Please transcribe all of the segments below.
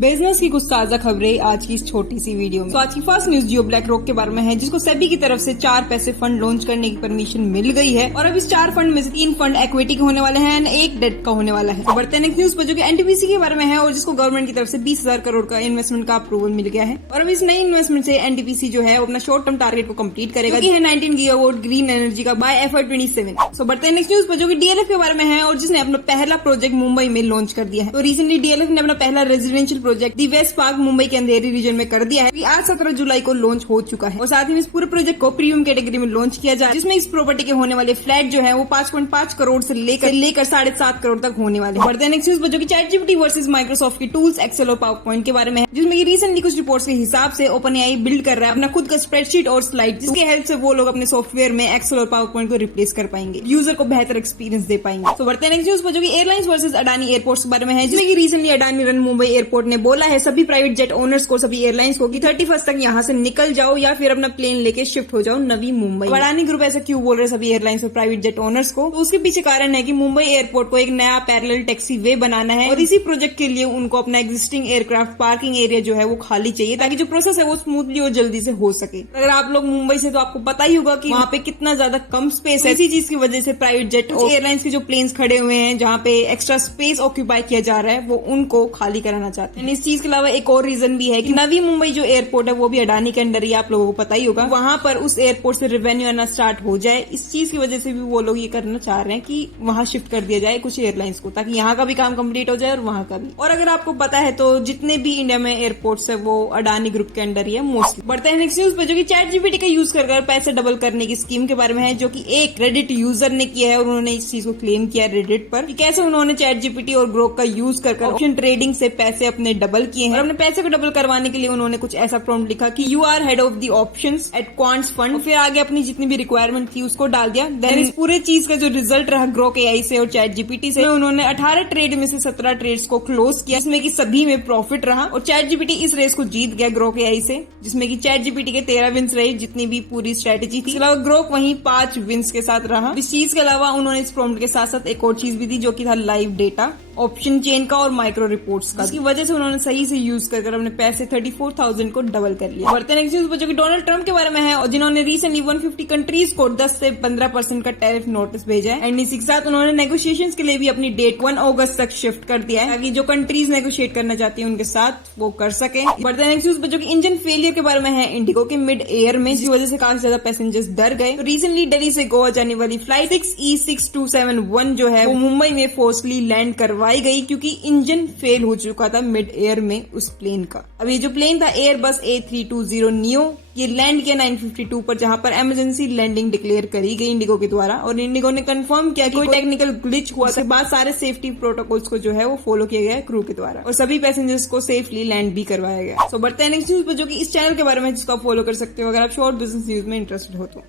Business की कुछ ताजा खबरें आज की इस छोटी सी वीडियो में। तो आज की फर्स्ट न्यूज जियो ब्लैक रॉक के बारे में है, जिसको सेबी की तरफ से 4 पैसे फंड लॉन्च करने की परमिशन मिल गई है और अब इस 4 फंड में से 3 फंड इक्विटी के होने वाले हैं, 1 डेट का होने वाला है। तो बढ़ते हैं नेक्स्ट न्यूज पर, जो कि एनटीपीसी के बारे में है और जिसको गवर्नमेंट की तरफ से 20,000 करोड़ का इन्वेस्टमेंट का अप्रूवल मिल गया है। और अब इस नई इन्वेस्टमेंट से एनटीपीसी जो है अपना शॉर्ट टर्म टारगेट को कंप्लीट करेगा, जो है 19 गीगावाट ग्रीन एनर्जी का बाय FY 27। तो बढ़ते हैं नेक्स्ट न्यूज पर, जो कि डीएलएफ के बारे में है और जिसने अपना पहला प्रोजेक्ट मुंबई में लॉन्च कर दिया है। तो रिसेंटली डीएलएफ ने अपना पहला रेजिडेंशियल प्रोजेक्ट दी वेस्ट पार्क मुंबई के अंधेरी रीजन में कर दिया है। आज 17 जुलाई को लॉन्च हो चुका है और साथ ही इस पूरे प्रोजेक्ट को प्रीमियम कैटेगरी में लॉन्च किया जाए, जिसमें इस प्रॉपर्टी के होने वाले फ्लैट जो है वो 5.5 करोड़ से लेकर 7.5 करोड़ तक होने वाले। बढ़ते हैं नेक्स्ट न्यूज पर, जो कि ChatGPT वर्सेस माइक्रोसॉफ्ट की टूल्स एक्सेल और पावर पॉइंट के बारे में है, जिसमें कि रिसेंटली कुछ रिपोर्ट्स के हिसाब से OpenAI बिल्ड कर रहा है अपना खुद का स्प्रेडशीट और स्लाइड, जिसकी हेल्प से वो लोग अपने सॉफ्टवेयर में एक्सेल और पावर पॉइंट को रिप्लेस कर पाएंगे, यूजर को बेहतर एक्सपीरियंस दे पाएंगे। तो बढ़ते हैं नेक्स्ट न्यूज पर, जो कि एयरलाइंस वर्सेस अडानी एयरपोर्ट्स के बारे में है, जिसमें कि recently Adani run Mumbai airport ने बोला है सभी प्राइवेट जेट ओनर्स को, सभी एयरलाइंस को, कि 31 तक यहाँ से निकल जाओ या फिर अपना प्लेन लेके शिफ्ट हो जाओ नवी मुंबई। अडानी ग्रुप ऐसा क्यों बोल रहे हैं सभी एयरलाइंस और प्राइवेट जेट ओनर्स को? तो उसके पीछे कारण है कि मुंबई एयरपोर्ट को एक नया पैरेलल टैक्सी वे बनाना है और इसी प्रोजेक्ट के लिए उनको अपना एग्जिस्टिंग एयरक्राफ्ट पार्किंग एरिया जो है वो खाली चाहिए, ताकि जो प्रोसेस है वो स्मूथली और जल्दी से हो सके। अगर आप लोग मुंबई से, तो आपको पता ही होगा कि वहाँ पे कितना ज्यादा कम स्पेस है। इसी चीज की वजह से प्राइवेट जेट और एयरलाइंस के जो प्लेन्स खड़े हुए हैं जहाँ पे एक्स्ट्रा स्पेस ऑक्यूपाई किया जा रहा है, वो उनको खाली कराना चाहते हैं। इस चीज के अलावा एक और रीजन भी है कि नवी मुंबई जो एयरपोर्ट है वो भी अडानी के अंडर ही, आप लोगों को पता ही होगा। वहां पर उस एयरपोर्ट से रेवेन्यू आना स्टार्ट हो जाए, इस चीज की वजह से भी वो लोग ये करना चाह रहे हैं कि वहां शिफ्ट कर दिया जाए कुछ एयरलाइंस को, ताकि यहाँ का भी काम कंप्लीट हो जाए और वहां का भी। और अगर आपको पता है तो जितने भी इंडिया में एयरपोर्ट्स है वो अडानी ग्रुप के अंडर ही है मोस्टली। बढ़ते हैं नेक्स्ट न्यूज पर, जो कि ChatGPT का यूज कर पैसे डबल करने की स्कीम के बारे में है, जो कि एक रेडिट यूजर ने किया है और उन्होंने इस चीज को क्लेम किया रेडिट पर कि कैसे उन्होंने ChatGPT और ग्रोक का यूज कर ऑप्शन ट्रेडिंग से पैसे अपने डबल किए हैं। और अपने पैसे को डबल करवाने के लिए उन्होंने कुछ ऐसा प्रॉम्प्ट लिखा कि you are head of the options at quants fund, फिर आगे अपनी जितनी भी रिक्वायरमेंट थी उसको डाल दिया। देन इस पूरे चीज का जो रिजल्ट रहा ग्रोक AI से और ChatGPT से, उन्होंने 18 ट्रेड में से 17 ट्रेड्स को क्लोज किया, जिसमें कि सभी में प्रॉफिट रहा और ChatGPT इस रेस को जीत गया ग्रोक AI से, जिसमें कि ChatGPT के 13 विन्स रहे जितनी भी पूरी स्ट्रेटेजी थी। इसके अलावा ग्रोक वहीं 5 विन्स के साथ रहा। इस चीज के अलावा उन्होंने इस प्रॉम्प्ट के साथ साथ एक और चीज भी दी, जो कि था लाइव डेटा, ऑप्शन चेन का और माइक्रो रिपोर्ट्स का, जिसकी वजह से उन्होंने सही से यूज कर अपने पैसे 34,000 को डबल कर लिया। बढ़ते हैं नेक्स्ट न्यूज पर, जो कि डोनाल्ड ट्रंप के बारे में है और जिन्होंने रिसेंटली 150 कंट्रीज को 10 से 15% का टैरिफ नोटिस भेजा है। एंड इसी के साथ उन्होंने नेगोशिएशंस के लिए भी अपनी डेट 1 अगस्त तक शिफ्ट कर दिया है, ताकि जो कंट्रीज नेगोशिएट करना चाहती है उनके साथ वो कर सके। बढ़ते हैं नेक्स्ट न्यूज पर, जो कि इंजन फेलियर के बारे में है इंडिगो के मिड एयर में, जिसकी वजह से काफी ज्यादा पैसेंजर्स डर गए। तो रिसेंटली दिल्ली से गोवा जाने वाली फ्लाइट 6E6271 जो है वो मुंबई में फोर्सली लैंड करवाई गई, क्योंकि इंजन फेल हो चुका था मिड एयर में उस प्लेन का। अब ये जो प्लेन था एयरबस A320 नियो, ये लैंड किया 952 पर, जहां पर इमरजेंसी लैंडिंग डिक्लेयर करी गई इंडिगो के द्वारा। और इंडिगो ने कंफर्म किया कि कोई टेक्निकल ग्लिच हुआ था, बाद सारे सेफ्टी प्रोटोकॉल्स को जो है वो फॉलो किया गया क्रू के द्वारा और सभी पैसेंजर्स को सेफली लैंड भी करवाया गया। सो बढ़ते हैं नेक्स्ट न्यूज पर, जो कि इस चैनल के बारे में जिसको आप फॉलो कर सकते हो अगर आप शॉर्ट बिजनेस न्यूज में इंटरेस्टेड हो तो।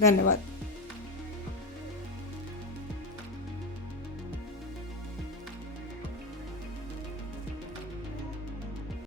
धन्यवाद।